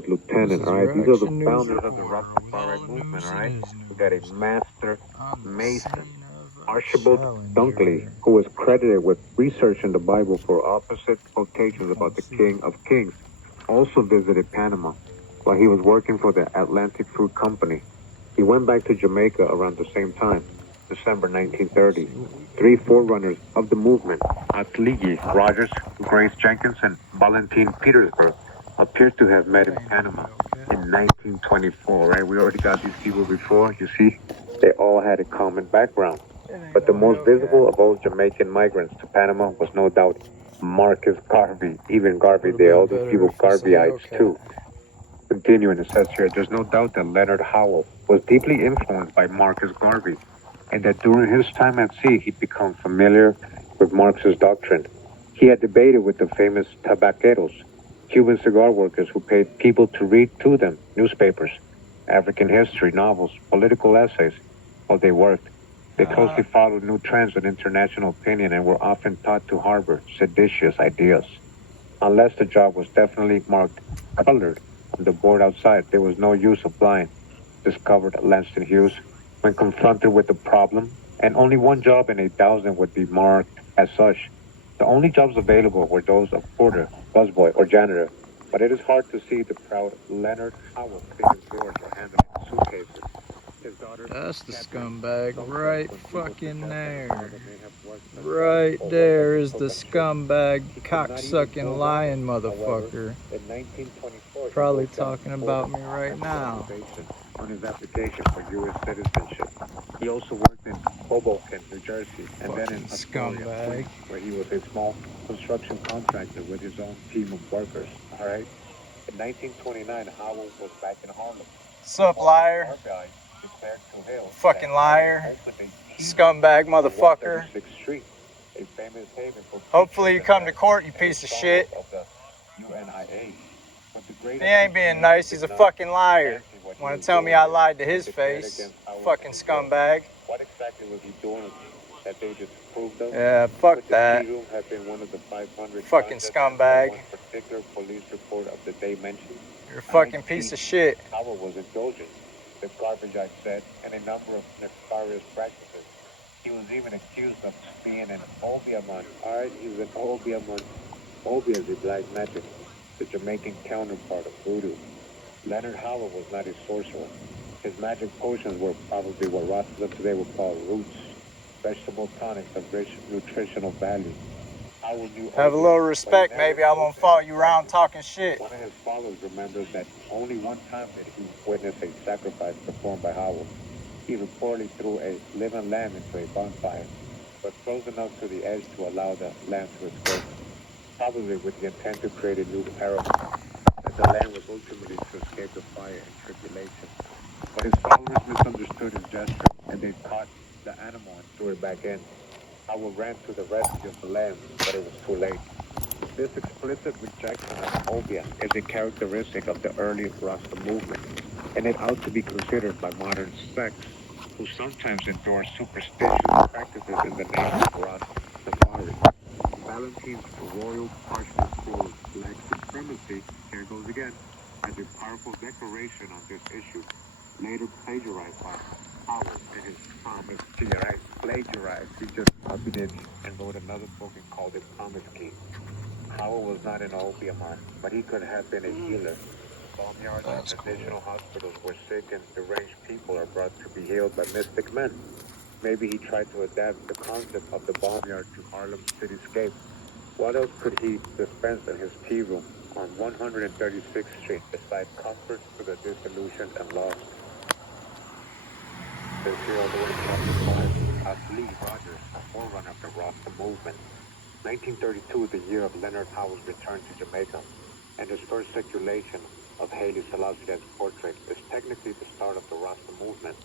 Howell's lieutenant, all right? These are the founders of the Rastafari movement, all right? We got a master mason, Archibald Dunkley, who was credited with researching the Bible for opposite quotations about the King of Kings, also visited Panama while he was working for the Atlantic Fruit Company. He went back to Jamaica around the same time, December 1930. Three forerunners of the movement, Atligi Rogers, Grace Jenkins, and Valentin Petersburg, appear to have met in Panama in 1924, right? We already got these people before, you see? They all had a common background. But the most visible of all Jamaican migrants to Panama was no doubt Marcus Garvey. Even Garvey, they all these people Garveyites too. Continuing, it says here, there's no doubt that Leonard Howell was deeply influenced by Marcus Garvey, and that during his time at sea, he'd become familiar with Marx's doctrine. He had debated with the famous tabaqueros, Cuban cigar workers who paid people to read to them newspapers, African history, novels, political essays, while they worked. They closely followed new trends in international opinion and were often taught to harbor seditious ideas. Unless the job was definitely marked colored on the board outside, there was no use applying, discovered Langston Hughes when confronted with the problem, and only one job in 1,000 would be marked as such. The only jobs available were those of porter, busboy, or janitor, but it is hard to see the proud Leonard Howell cleaning drawers or handling suitcases. His daughter, That's the scumbag right fucking there. Right there is the scumbag cocksucking lying motherfucker. Probably talking about me right now. On his application for U.S. citizenship. He also worked in Hoboken, New Jersey, and then in Astoria, where he was a small construction contractor with his own team of workers. All right. In 1929, Howell was back in Harlem. Sup, liar? Fucking liar. Scumbag motherfucker. Hopefully you come to court, you piece of shit. He ain't being nice, he's a fucking liar. Want to tell me I lied to his face? Fucking scumbag. What exactly was he doing that they disapproved of? Yeah, fuck that. Fucking scumbag. Particular police report of the day mentioned. You're a fucking piece of shit. Howell was indulgent, the garbage I said, and a number of nefarious practices. He was even accused of being an Obeahman. Alright, he was an Obeahman. Obeah is a black magic, the Jamaican counterpart of voodoo. Leonard Howell was not a sorcerer. His magic potions were probably what Rastas of today would call roots, vegetable tonics of rich nutritional value. Howell knew have a little respect, maybe I won't follow you around talking shit. One of his followers remembers that only one time did he witness a sacrifice performed by Howell. He reportedly threw a living lamb into a bonfire, but close enough to the edge to allow the lamb to escape, probably with the intent to create a new parable. The lamb was ultimately to escape the fire and tribulation. But his followers misunderstood his gesture, and they caught the animal and threw it back in. Howell ran to the rescue of the lamb, but it was too late. This explicit rejection of Obeah is a characteristic of the early Rasta movement, and it ought to be considered by modern sects, who sometimes endorse superstitious practices in the name of Rastafari. Valentin's royal parchment scroll, Black Supremacy, here goes again, as a powerful declaration on this issue, later plagiarized by Howell and his Thomas Key, right? Plagiarized. He just copied it and wrote another book and called it Thomas Key. Howell was not an Obeahman, but he could have been a healer. Farmyards and traditional hospitals where sick and deranged people are brought to be healed by mystic men. Maybe he tried to adapt the concept of the barnyard to Harlem's cityscape. What else could he dispense in his tea room on 136th Street beside comforts to the disillusioned and lost? This here all the way to chapter 5, Lee Rogers, a forerunner of the Rasta movement. 1932 is the year of Leonard Howell's return to Jamaica, and his first circulation of Haile Selassie's portrait is technically the start of the Rasta movement,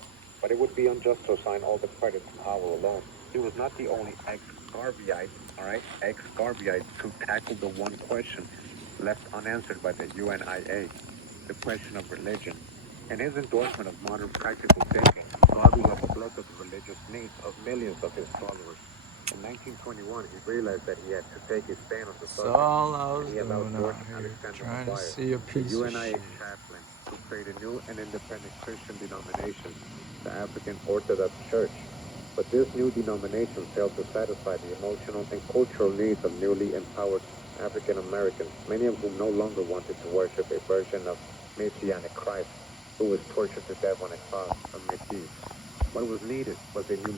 but it would be unjust to assign all the credit to Howell alone. He was not the only ex-Garveyite, ex-Garveyite to tackle the one question left unanswered by the UNIA, the question of religion. In his endorsement of modern practical thinking, Garvey reflected the religious needs of millions of his followers. In 1921, he realized that he had to take his stand on the That's subject. all I was He doing allowed George out here, Alexander trying to Maguire, see a the piece of UNIA shit. chaplain, to create a new and independent Christian denomination, the African Orthodox Church. But this new denomination failed to satisfy the emotional and cultural needs of newly empowered African Americans, many of whom no longer wanted to worship a version of Messianic Christ, who was tortured to death on a cross of Métis. What was needed was a new